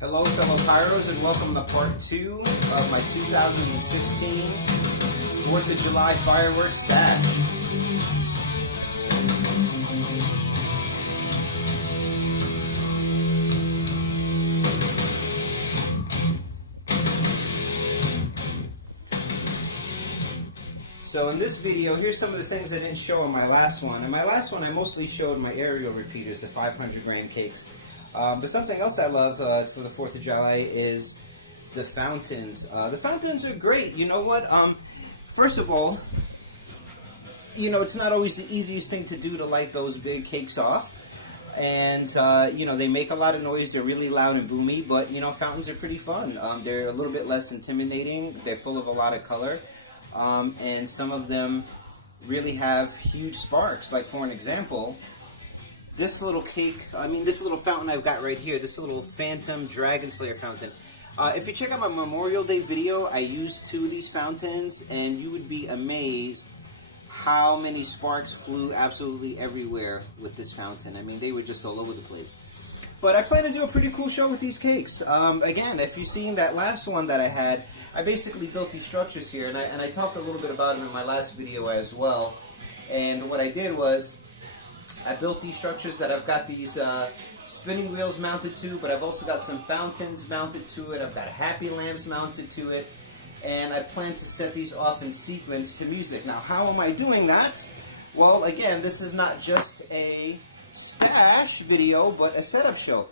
Hello fellow pyros and welcome to part 2 of my 2016 4th of July fireworks stash. So in this video, here's some of the things I didn't show in my last one. In my last one I mostly showed my aerial repeaters, the 500 gram cakes. But something else I love for the 4th of July is the fountains. The fountains are great. You know what? First of all, you know, it's not always the easiest thing to do to light those big cakes off. And, you know, they make a lot of noise. They're really loud and boomy. But, you know, fountains are pretty fun. They're a little bit less intimidating. They're full of a lot of color. And some of them really have huge sparks. Like, for an example, this little cake, this little fountain I've got right here, this little Phantom Dragon Slayer fountain. If you check out my Memorial Day video, I used 2 of these fountains, and you would be amazed how many sparks flew absolutely everywhere with this fountain. I mean, they were just all over the place. But I plan to do a pretty cool show with these cakes. Again, if you've seen that last one that I had, I basically built these structures here, and I talked a little bit about them in my last video as well. And what I did was, I built these structures that I've got these spinning wheels mounted to, but I've also got some fountains mounted to it. I've got happy lamps mounted to it, and I plan to set these off in sequence to music. Now, how am I doing that? Well, again, this is not just a stash video, but a setup show.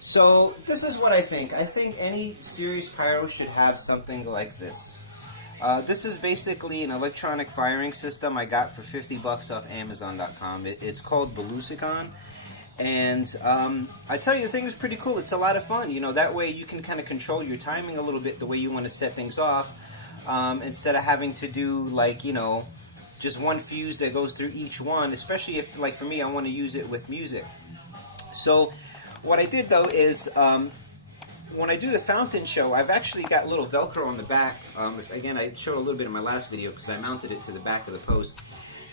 So, this is what I think. I think any serious pyro should have something like this. This is basically an electronic firing system I got for 50 bucks off Amazon.com. It's called Belusicon, and I tell you, the thing is pretty cool. It's a lot of fun. You know, that way you can kind of control your timing a little bit the way you want to set things off, instead of having to do, like, you know, just one fuse that goes through each one, especially if, like for me, I want to use it with music. So what I did, though, is when I do the fountain show, I've actually got a little Velcro on the back. Again, I showed a little bit in my last video because I mounted it to the back of the post.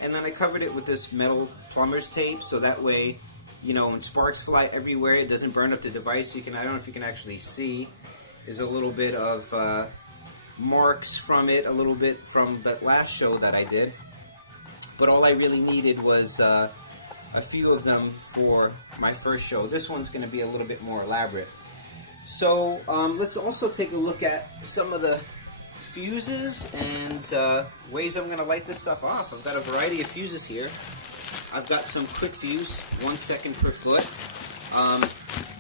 And then I covered it with this metal plumber's tape, so that way, you know, when sparks fly everywhere, it doesn't burn up the device. You can, I don't know if you can actually see, there's a little bit of marks from it, a little bit from the last show that I did. But all I really needed was a few of them for my first show. This one's going to be a little bit more elaborate. So let's also take a look at some of the fuses and ways I'm going to light this stuff off. I've got a variety of fuses here. I've got some quick fuse, 1 second per foot.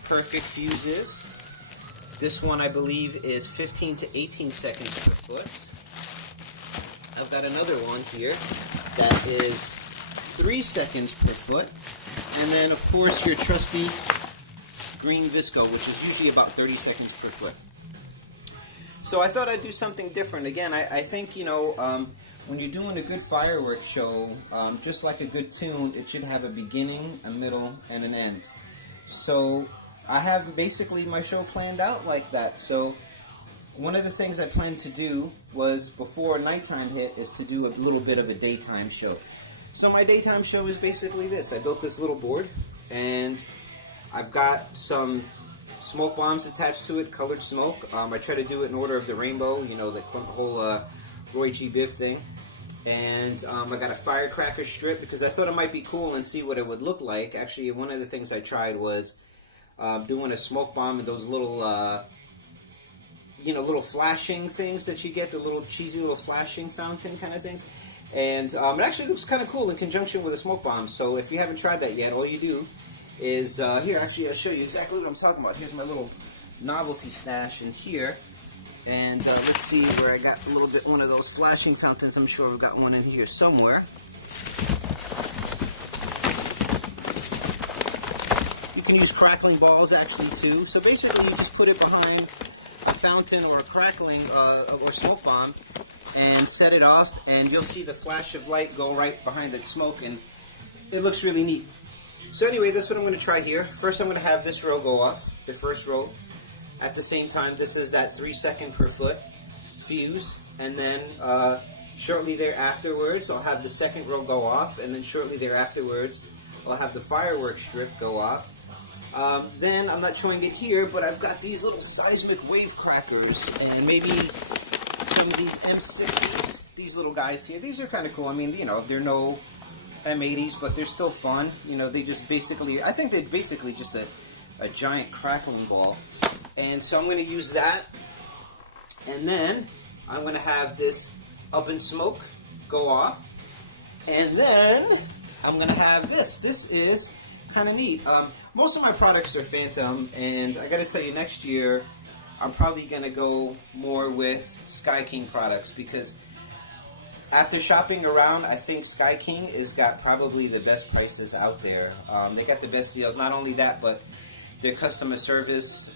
Perfect fuses. This one I believe is 15 to 18 seconds per foot. I've got another one here that is 3 seconds per foot. And then of course your trusty green Visco, which is usually about 30 seconds per foot. So I thought I'd do something different. Again, I think, you know, when you're doing a good fireworks show, just like a good tune, it should have a beginning, a middle, and an end. So I have basically my show planned out like that. So one of the things I planned to do was, before nighttime hit, is to do a little bit of a daytime show. So my daytime show is basically this. I built this little board, and I've got some smoke bombs attached to it, colored smoke. I try to do it in order of the rainbow, you know, the whole Roy G. Biv thing. And I got a firecracker strip because I thought it might be cool and see what it would look like. Actually, one of the things I tried was doing a smoke bomb and those little, you know, little flashing things that you get, the little cheesy little flashing fountain kind of things. And it actually looks kind of cool in conjunction with a smoke bomb. So if you haven't tried that yet, all you do is, here, actually I'll show you exactly what I'm talking about. Here's my little novelty stash in here. And let's see where I got a little bit, one of those flashing fountains. I'm sure I've got one in here somewhere. You can use crackling balls actually too. So basically you just put it behind a fountain or a crackling or smoke bomb and set it off, and you'll see the flash of light go right behind that smoke, and it looks really neat. So anyway, that's what I'm going to try here. First I'm going to have this row go off, the first row. At the same time, this is that 3 second per foot fuse, and then shortly thereafterwards I'll have the second row go off, and then shortly thereafterwards I'll have the fireworks strip go off. Then I'm not showing it here, but I've got these little seismic wave crackers, and maybe some of these M60s. These little guys here, these are kind of cool. I mean, you know, they're no M80s, but they're still fun. You know, they just basically, I think they're basically just a giant crackling ball. And so I'm going to use that. And then I'm going to have this up in smoke go off. And then I'm going to have this. This is kind of neat. Most of my products are Phantom, and I got to tell you, next year I'm probably going to go more with Sky King products, because after shopping around, I think Sky King has got probably the best prices out there. They got the best deals. Not only that, but their customer service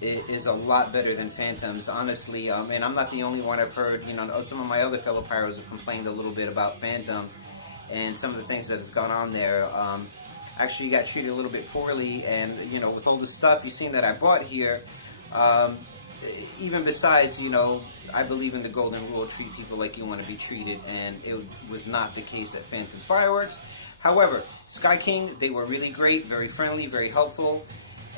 is a lot better than Phantom's, honestly. And I'm not the only one. I've heard, you know, some of my other fellow pyros have complained a little bit about Phantom and some of the things that has gone on there. Actually got treated a little bit poorly, and, you know, with all the stuff you've seen that I bought here, even besides, you know, I believe in the golden rule, treat people like you want to be treated, and it was not the case at Phantom Fireworks. However, Sky King, they were really great, very friendly, very helpful,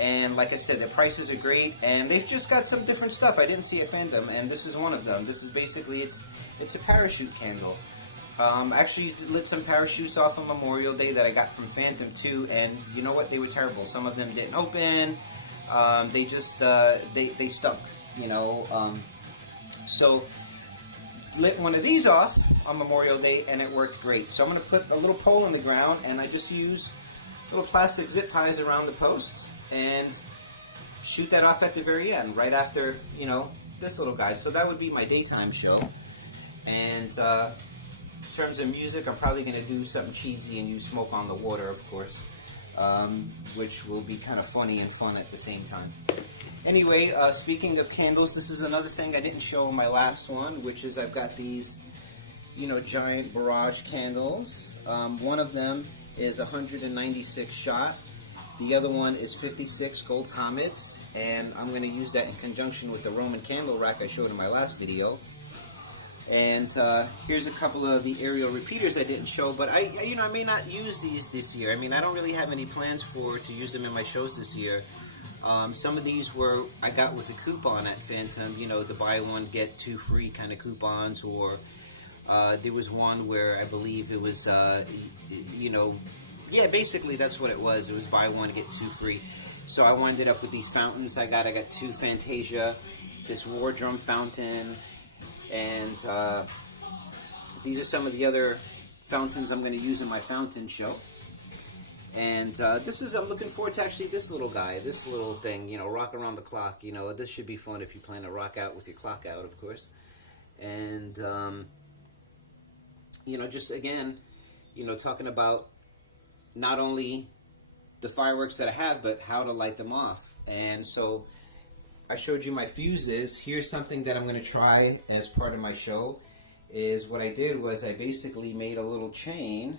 and like I said, their prices are great, and they've just got some different stuff I didn't see at Phantom, and this is one of them. This is basically, it's a parachute candle. Actually lit some parachutes off on Memorial Day that I got from Phantom too, and you know what? They were terrible. Some of them didn't open. They just they stuck, you know. So lit one of these off on Memorial Day, and it worked great. So I'm going to put a little pole in the ground, and I just use little plastic zip ties around the post and shoot that off at the very end, right after, you know, this little guy. So that would be my daytime show. And in terms of music, I'm probably going to do something cheesy and use Smoke on the Water, of course, which will be kind of funny and fun at the same time. Anyway, speaking of candles, this is another thing I didn't show in my last one, which is I've got these, you know, giant barrage candles. One of them is 196 shot. The other one is 56 gold comets, and I'm going to use that in conjunction with the Roman candle rack I showed in my last video. And here's a couple of the aerial repeaters I didn't show, but I may not use these this year. I mean, I don't really have any plans to use them in my shows this year. Some of these I got with a coupon at Phantom, you know, the buy one get two free kind of coupons, or there was one where I believe it was, you know, yeah, basically that's what it was. It was buy one get two free. So I wound up with these fountains. I got two Fantasia, this War Drum fountain. And these are some of the other fountains I'm going to use in my fountain show. And I'm looking forward to actually this little guy, this little thing, you know, rock around the clock. You know, this should be fun if you plan to rock out with your clock out, of course. And, you know, just again, you know, talking about not only the fireworks that I have, but how to light them off. And so I showed you my fuses. Here's something that I'm going to try as part of my show. Is what I did was I basically made a little chain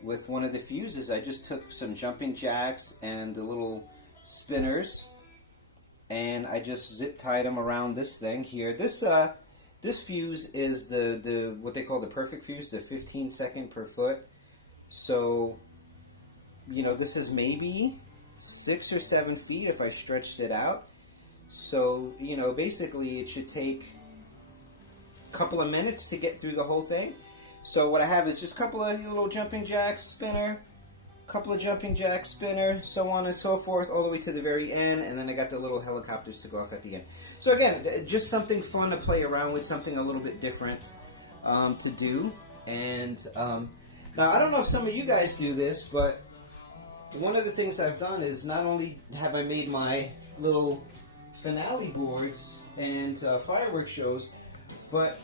with one of the fuses. I just took some jumping jacks and the little spinners, and I just zip tied them around this thing here. This fuse is the what they call the perfect fuse, the 15 second per foot. So, you know, this is maybe 6 or 7 feet if I stretched it out. So, you know, basically it should take a couple of minutes to get through the whole thing. So what I have is just a couple of little jumping jacks, spinner, couple of jumping jacks, spinner, so on and so forth, all the way to the very end, and then I got the little helicopters to go off at the end. So again, just something fun to play around with, something a little bit different to do. And now, I don't know if some of you guys do this, but one of the things I've done is not only have I made my little finale boards and fireworks shows, but,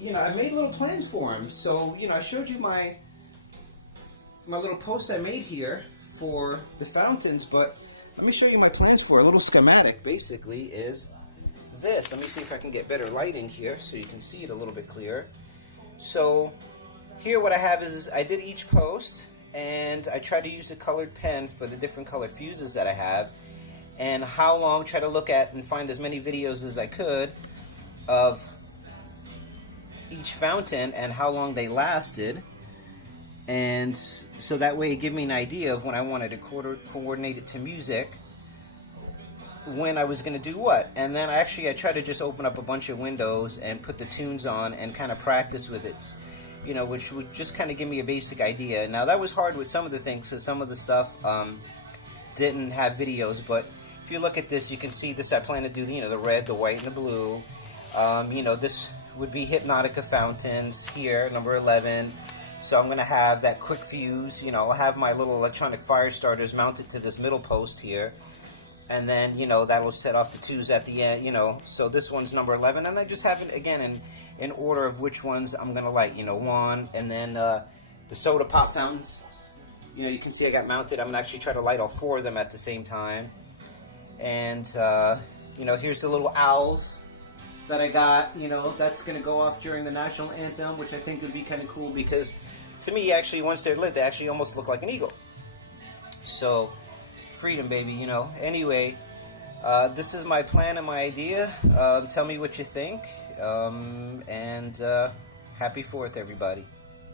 you know, I made little plans for them. So, you know, I showed you my little posts I made here for the fountains, but let me show you my plans for a little schematic. Basically is this. Let me see if I can get better lighting here so you can see it a little bit clearer. So here what I have is I did each post, and I try to use a colored pen for the different color fuses that I have, and how long, try to look at and find as many videos as I could of each fountain and how long they lasted. and so that way it gave me an idea of when I wanted to coordinate it to music, when I was going to do what. And then I tried to just open up a bunch of windows and put the tunes on and kind of practice with it, which would just kind of give me a basic idea. Now that was hard with some of the things, because some of the stuff didn't have videos, but if you look at this, you can see this. I plan to do the red, the white, and the blue. This would be Hypnotica fountains here, number 11. So I'm going to have that quick fuse. I'll have my little electronic fire starters mounted to this middle post here. And then, that'll set off the twos at the end, So this one's number 11. And I just have it, again, in order of which ones I'm going to light. 1. And then the soda pop fountains. You can see I got mounted. I'm going to actually try to light all 4 of them at the same time. And, here's the little owls that I got. That's going to go off during the national anthem, which I think would be kind of cool because, to me, actually, once they're lit, they actually almost look like an eagle. So, freedom, baby, Anyway, this is my plan and my idea. Tell me what you think. And happy 4th, everybody.